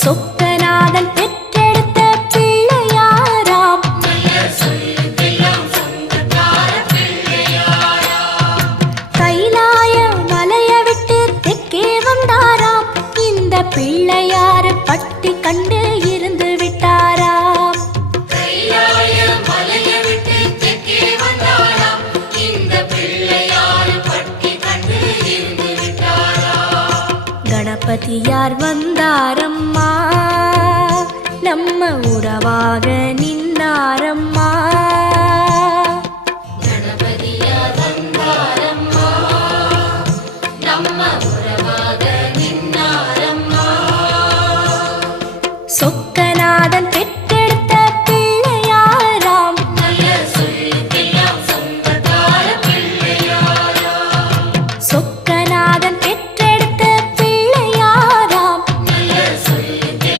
சொக்கநாதன் பெற்றெடுத்த பிள்ளையாராம். கைலாய மலைய விட்டு தெற்கே வந்தாராம். இந்த பிள்ளையார் பட்டி கண்டு இருந்து விட்டாராம். கணபதியார் வந்தாரம்மா, நம்ம உறவாக நின்னாரம்மா. கணபதியார் வந்தாரம்மா, நம்ம உறவாக நின்னாரம்மா. சொக்கநாதன்